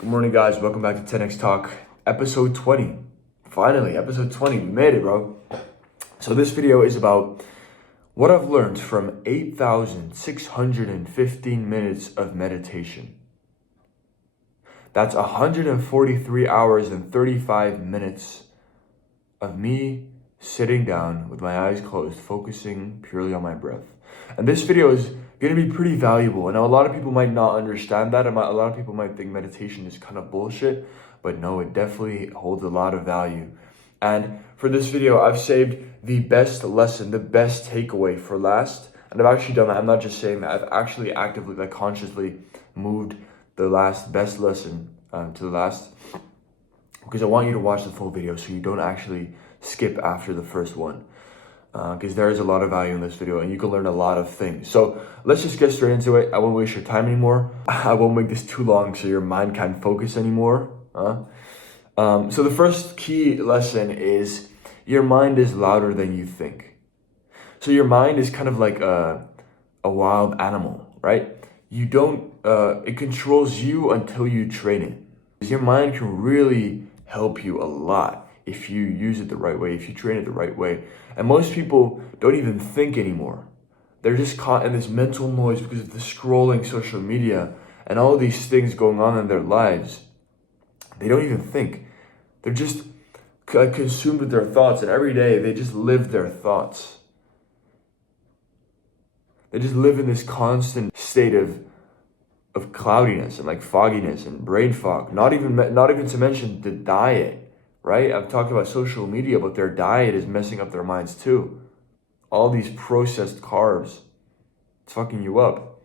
Good morning, guys. Welcome back to 10x Talk, episode 20. Finally, episode 20. We made it, bro. So this video is about what I've learned from 8,615 minutes of meditation. That's 143 hours and 35 minutes of me sitting down with my eyes closed, focusing purely on my breath. And this video is going to be pretty valuable. I know a lot of people might not understand that. A lot of people might think meditation is kind of bullshit, but no, it definitely holds a lot of value. And for this video, I've saved the best lesson, the best takeaway for last. And I've actually done that. I'm not just saying that. I've actually actively, consciously moved the best lesson to the last, because I want you to watch the full video so you don't actually skip after the first one. Because there is a lot of value in this video and you can learn a lot of things. So let's just get straight into it. I won't waste your time anymore. I won't make this too long so your mind can't focus anymore. So the first key lesson is your mind is louder than you think. So your mind is kind of like a wild animal, right? It controls you until you train it. Your mind can really help you a lot if you use it the right way, if you train it the right way. And most people don't even think anymore. They're just caught in this mental noise because of the scrolling social media and all these things going on in their lives. They don't even think. They're just consumed with their thoughts, and every day they just live their thoughts. They just live in this constant state of cloudiness and fogginess and brain fog. Not even to mention the diet. Right? I've talked about social media, but their diet is messing up their minds too. All these processed carbs, it's fucking you up.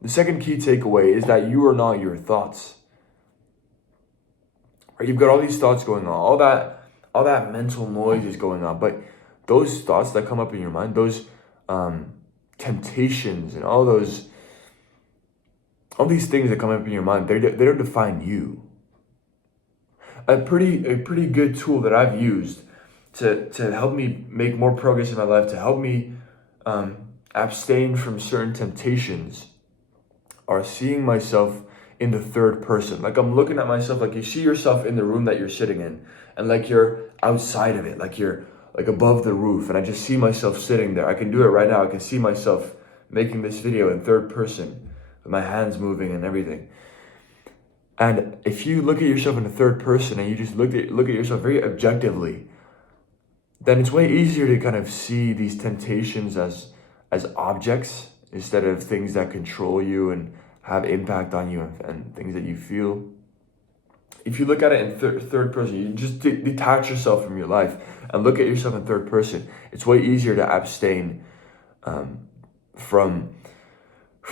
The second key takeaway is that you are not your thoughts. Right? You've got all these thoughts going on, all that mental noise is going on, but those thoughts that come up in your mind, those temptations and all these things that come up in your mind, they don't define you. A pretty good tool that I've used to help me make more progress in my life, to help me abstain from certain temptations, are seeing myself in the third person. I'm looking at myself, you see yourself in the room that you're sitting in, and you're outside of it, you're above the roof, and I just see myself sitting there. I can do it right now. I can see myself making this video in third person with my hands moving and everything. And if you look at yourself in the third person and you just look at yourself very objectively, then it's way easier to kind of see these temptations as objects instead of things that control you and have impact on you and things that you feel. If you look at it in third person, you just detach yourself from your life and look at yourself in third person. It's way easier to abstain from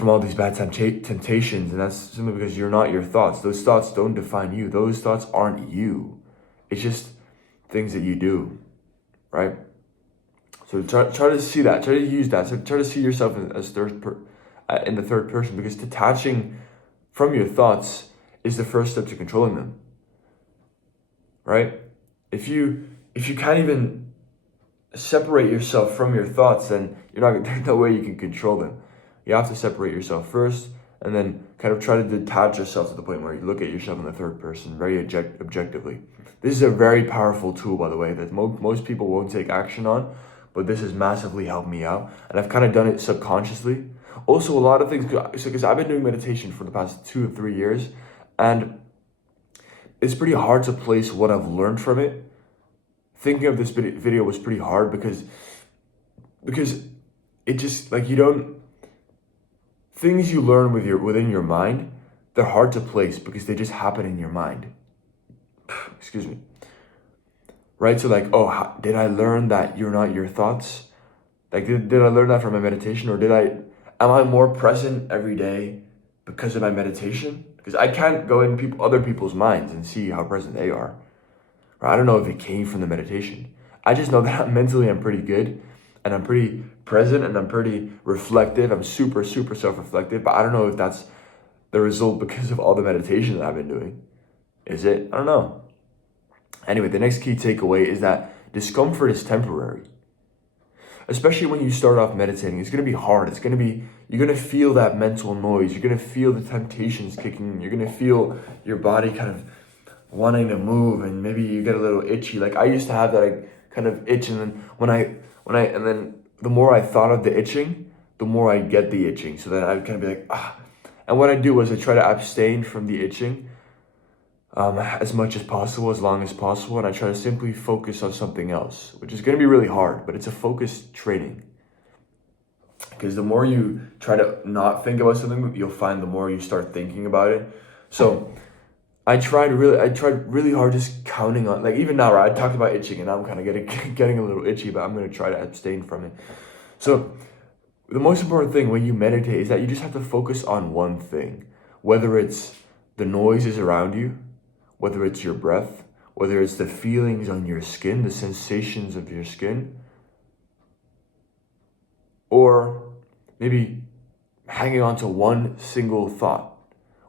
all these bad temptations, and that's simply because you're not your thoughts. Those thoughts don't define you. Those thoughts aren't you. It's just things that you do, right? So try to see that. Try to use that. So try to see yourself in the third person, because detaching from your thoughts is the first step to controlling them, right? If you can't even separate yourself from your thoughts, then there's no way you can control them. You have to separate yourself first, and then kind of try to detach yourself to the point where you look at yourself in the third person very objectively. This is a very powerful tool, by the way, that most people won't take action on, but this has massively helped me out, and I've kind of done it subconsciously. Also, a lot of things, because I've been doing meditation for the past 2 or 3 years, and it's pretty hard to place what I've learned from it. Thinking of this video was pretty hard because it just, things you learn within your mind, they're hard to place because they just happen in your mind. Excuse me. Right? So did I learn that you're not your thoughts? Did I learn that from my meditation, or am I more present every day because of my meditation? Because I can't go in other people's minds and see how present they are. Or I don't know if it came from the meditation. I just know that mentally I'm pretty good, and I'm pretty present, and I'm pretty reflective. I'm super, super self-reflective, but I don't know if that's the result because of all the meditation that I've been doing. Is it? I don't know. Anyway, the next key takeaway is that discomfort is temporary. especially when you start off meditating, it's going to be hard. You're going to feel that mental noise. You're going to feel the temptations kicking in. You're going to feel your body kind of wanting to move, and maybe you get a little itchy. Like I used to have that kind of itch, and then and then the more I thought of the itching, the more I get the itching. So then I'd kind of be like, ah. And what I do was I try to abstain from the itching as much as possible, as long as possible, and I try to simply focus on something else, which is going to be really hard, but it's a focused training. Because the more you try to not think about something, you'll find the more you start thinking about it. So I tried really hard just counting on, like even now, right, I talked about itching and I'm kind of getting a little itchy, but I'm going to try to abstain from it. So the most important thing when you meditate is that you just have to focus on one thing, whether it's the noises around you, whether it's your breath, whether it's the feelings on your skin, the sensations of your skin, or maybe hanging on to one single thought.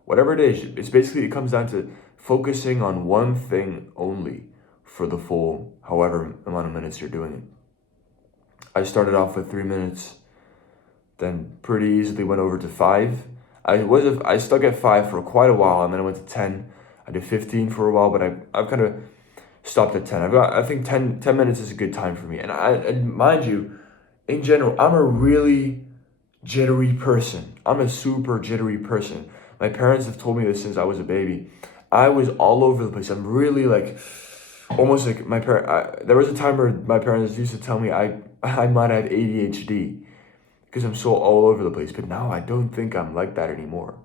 Whatever it is, it comes down to focusing on one thing only for the full however amount of minutes you're doing it. I started off with 3 minutes, then pretty easily went over to 5. I stuck at 5 for quite a while, and then I went to 10. I did 15 for a while, but I've kind of stopped at 10. I think 10 minutes is a good time for me. And mind you, in general, I'm a really jittery person. I'm a super jittery person. My parents have told me this since I was a baby. I was all over the place. I'm really like, almost like there was a time where my parents used to tell me I might have ADHD because I'm so all over the place. But now I don't think I'm like that anymore.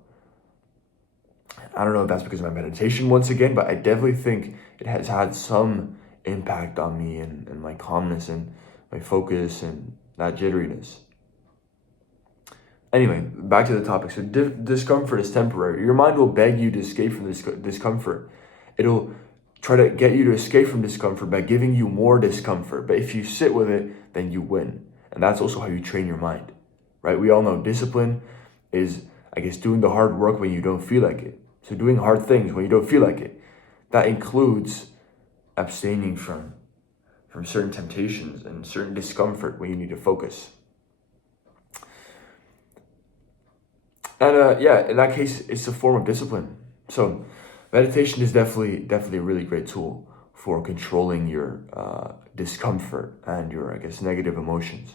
I don't know if that's because of my meditation once again, but I definitely think it has had some impact on me and my calmness and my focus and that jitteriness. Anyway, back to the topic. So discomfort is temporary. Your mind will beg you to escape from this discomfort. It'll try to get you to escape from discomfort by giving you more discomfort. But if you sit with it, then you win. And that's also how you train your mind, right? We all know discipline is, I guess, doing the hard work when you don't feel like it. So doing hard things when you don't feel like it. That includes abstaining from certain temptations and certain discomfort when you need to focus. And in that case, it's a form of discipline. So meditation is definitely a really great tool for controlling your discomfort and your, I guess, negative emotions.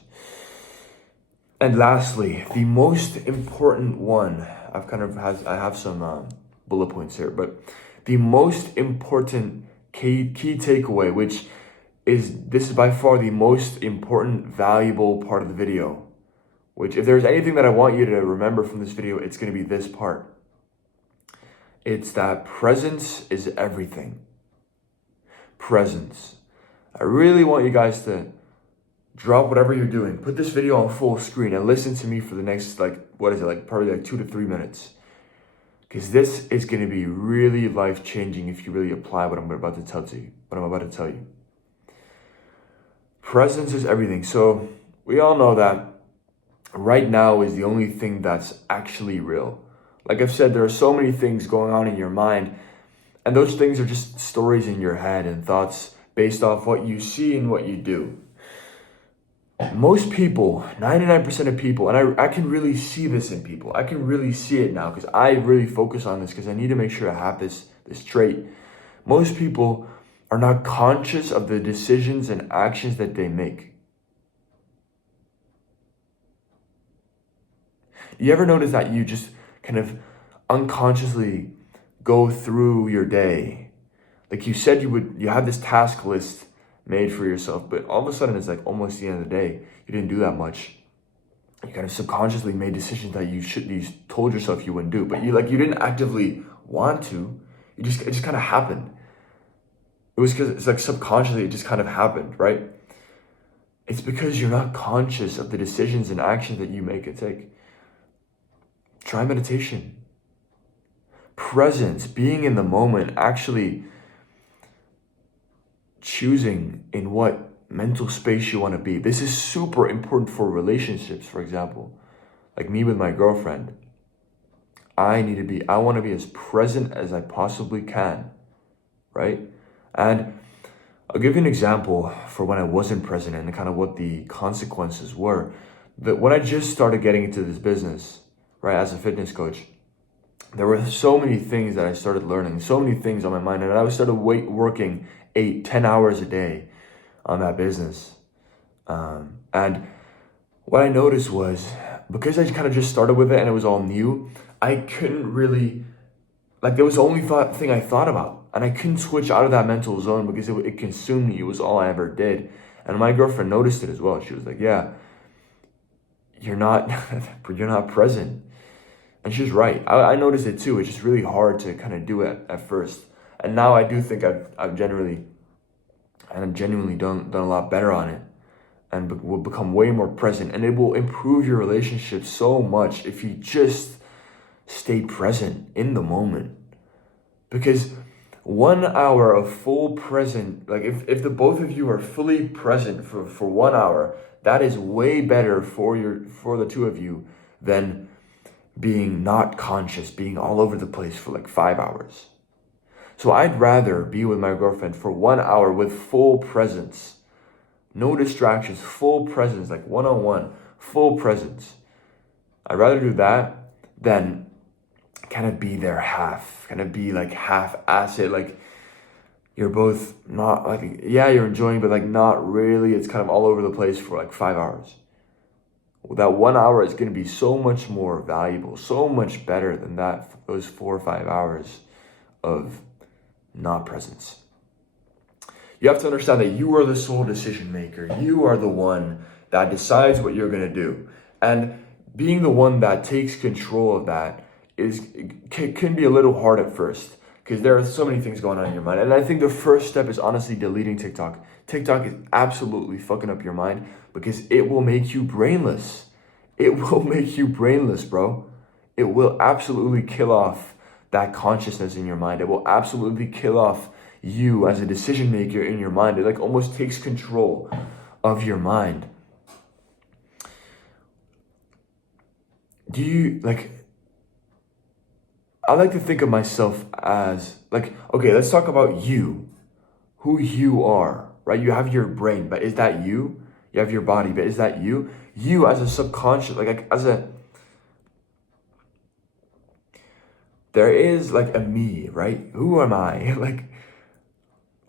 And lastly, the most important one, I have some bullet points here, but the most important key takeaway, this is by far the most important, valuable part of the video, which if there's anything that I want you to remember from this video, it's going to be this part. It's that presence is everything. Presence. I really want you guys to drop whatever you're doing. Put this video on full screen and listen to me for the next, probably 2 to 3 minutes. Because this is going to be really life-changing if you really apply what I'm about to tell you. Presence is everything. So we all know that right now is the only thing that's actually real. Like I've said, there are so many things going on in your mind, and those things are just stories in your head and thoughts based off what you see and what you do. Most people, 99% of people, and I can really see this in people. I can really see it now because I really focus on this because I need to make sure I have this trait. Most people are not conscious of the decisions and actions that they make. You ever notice that you just kind of unconsciously go through your day? Like you said you have this task list made for yourself, but all of a sudden it's like almost the end of the day. You didn't do that much. You kind of subconsciously made decisions that you told yourself you wouldn't do, but you didn't actively want to. It just kind of happened. It was because it's like subconsciously it just kind of happened, right? It's because you're not conscious of the decisions and actions that you make and take. Try meditation. Presence, being in the moment, actually choosing in what mental space you want to be. This is super important for relationships, for example. Like me with my girlfriend. I want to be as present as I possibly can, right? And I'll give you an example for when I wasn't present and kind of what the consequences were. That when I just started getting into this business, right, as a fitness coach, there were so many things that I started learning, so many things on my mind, and I started working 8, 10 hours a day on that business. And what I noticed was, because I kind of just started with it and it was all new, I couldn't really, like, there was the only thing I thought about. And I couldn't switch out of that mental zone because it consumed me. It was all I ever did. And my girlfriend noticed it as well. She was like, yeah, you're not, you're not present. And she's right. I noticed it too. It's just really hard to kind of do it at first. And now I do think I've genuinely done a lot better on it, and will become way more present. And it will improve your relationship so much if you just stay present in the moment. Because 1 hour of full present, like if the both of you are fully present for 1 hour, that is way better for the two of you than being not conscious, being all over the place for like 5 hours. So I'd rather be with my girlfriend for 1 hour with full presence, no distractions, full presence, like one-on-one, full presence. I'd rather do that than kind of be there kind of be like half-assed, like you're both not, like, yeah, you're enjoying, but like not really. It's kind of all over the place for like 5 hours. That 1 hour is going to be so much more valuable, so much better than those 4 or 5 hours of not presence. You have to understand that you are the sole decision maker. You are the one that decides what you're going to do. And being the one that takes control of that can be a little hard at first, because there are so many things going on in your mind. And I think the first step is honestly deleting TikTok. TikTok is absolutely fucking up your mind because it will make you brainless. It will make you brainless, bro. It will absolutely kill off that consciousness in your mind. It will absolutely kill off you as a decision maker in your mind. It like almost takes control of your mind. I like to think of myself as like, okay, let's talk about you, who you are, right? You have your brain, but is that you? You have your body, but is that you? You as a subconscious, there is like a me, right? Who am I? Like,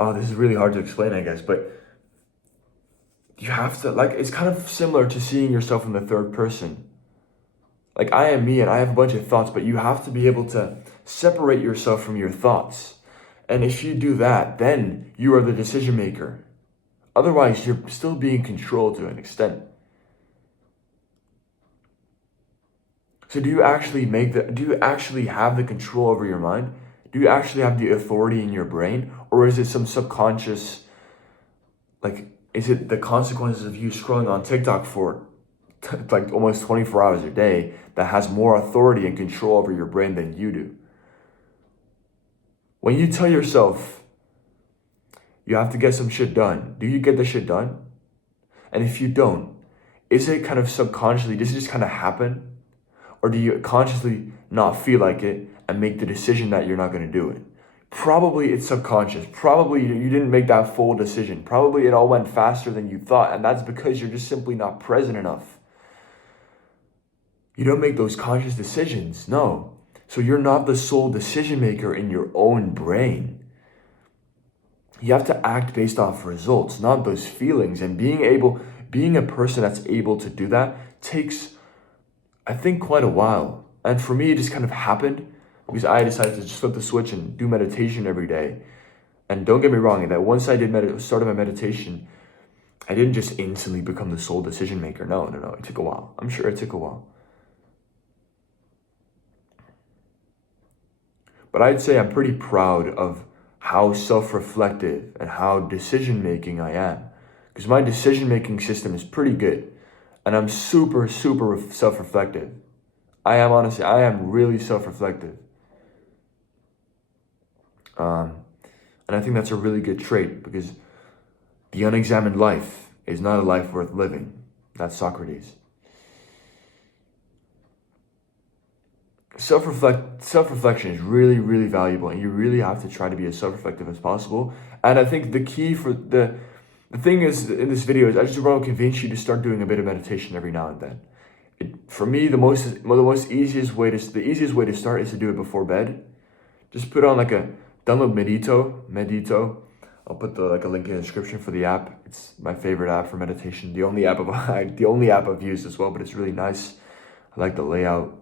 oh, this is really hard to explain, I guess, but you have to, like, it's kind of similar to seeing yourself in the third person. Like, I am me and I have a bunch of thoughts, but you have to be able to separate yourself from your thoughts. And if you do that, then you are the decision maker. Otherwise, you're still being controlled to an extent. So do you actually have the control over your mind? Do you actually have the authority in your brain? Or is it some subconscious, like, is it the consequences of you scrolling on TikTok for like almost 24 hours a day that has more authority and control over your brain than you do? When you tell yourself you have to get some shit done, do you get the shit done? And if you don't, is it kind of subconsciously, does it just kind of happen? Or do you consciously not feel like it and make the decision that you're not going to do it? Probably it's subconscious. Probably you didn't make that full decision. Probably it all went faster than you thought. And that's because you're just simply not present enough. You don't make those conscious decisions. No. So you're not the sole decision maker in your own brain. You have to act based off results, not those feelings. And being a person that's able to do that takes, I think, quite a while. And for me, it just kind of happened because I decided to just flip the switch and do meditation every day. And don't get me wrong, that once I started my meditation, I didn't just instantly become the sole decision maker. No. It took a while. I'm sure it took a while. But I'd say I'm pretty proud of how self-reflective and how decision-making I am. Because my decision-making system is pretty good. And I'm super, super self-reflective. I am really self-reflective. And I think that's a really good trait, because the unexamined life is not a life worth living. That's Socrates. self-reflection is really, really valuable, and you really have to try to be as self-reflective as possible. And I think the key for the thing is in this video is I just want to convince you to start doing a bit of meditation every now and then. For me, the easiest way to start is to do it before bed. Just put on download Medito. I'll put a link in the description for the app. It's my favorite app for meditation. The only app I've used as well, but it's really nice. I like the layout.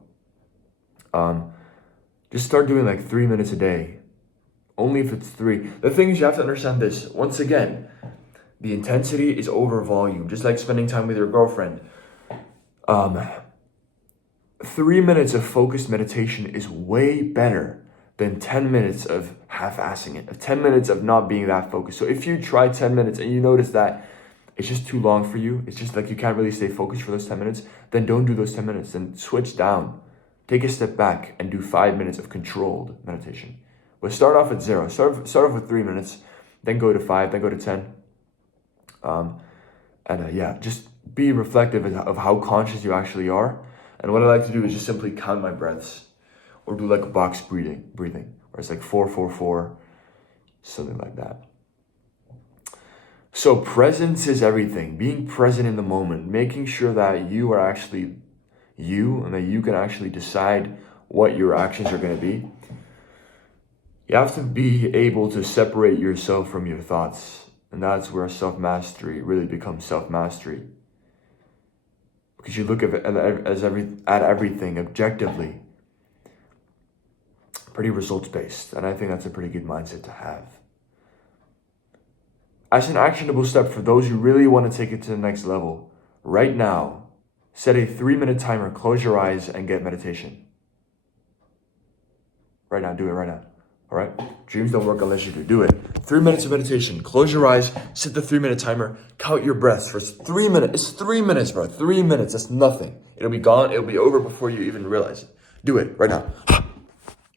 Just start doing 3 minutes a day. Only if it's 3. The thing is, you have to understand this. Once again, the intensity is over volume. Just like spending time with your girlfriend. 3 minutes of focused meditation is way better than 10 minutes of half-assing it, of 10 minutes of not being that focused. So if you try 10 minutes and you notice that it's just too long for you, it's just you can't really stay focused for those 10 minutes, then don't do those 10 minutes. Then switch down. Take a step back and do 5 minutes of controlled meditation. But start off at 0. Start off with 3 minutes, then go to 5, then go to 10. Just be reflective of how conscious you actually are. And what I like to do is just simply count my breaths, or do box breathing, where it's 4, 4, 4, something like that. So presence is everything. Being present in the moment, making sure that you are actually you, and that you can actually decide what your actions are going to be. You have to be able to separate yourself from your thoughts. And that's where self-mastery really becomes self-mastery. Because you look at everything objectively, pretty results-based. And I think that's a pretty good mindset to have. As an actionable step for those who really want to take it to the next level, right now, set a 3-minute timer, close your eyes, and get meditation. Right now, do it right now. All right? Dreams don't work unless you do it. 3 minutes of meditation. Close your eyes, set the 3-minute timer, count your breaths for 3 minutes. It's 3 minutes, bro. 3 minutes. That's nothing. It'll be gone. It'll be over before you even realize it. Do it right now.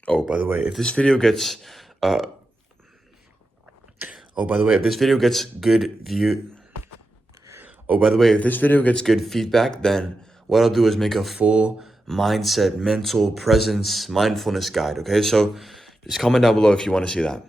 Oh, by the way, if this video gets good feedback, then what I'll do is make a full mindset, mental presence, mindfulness guide. Okay, so just comment down below if you want to see that.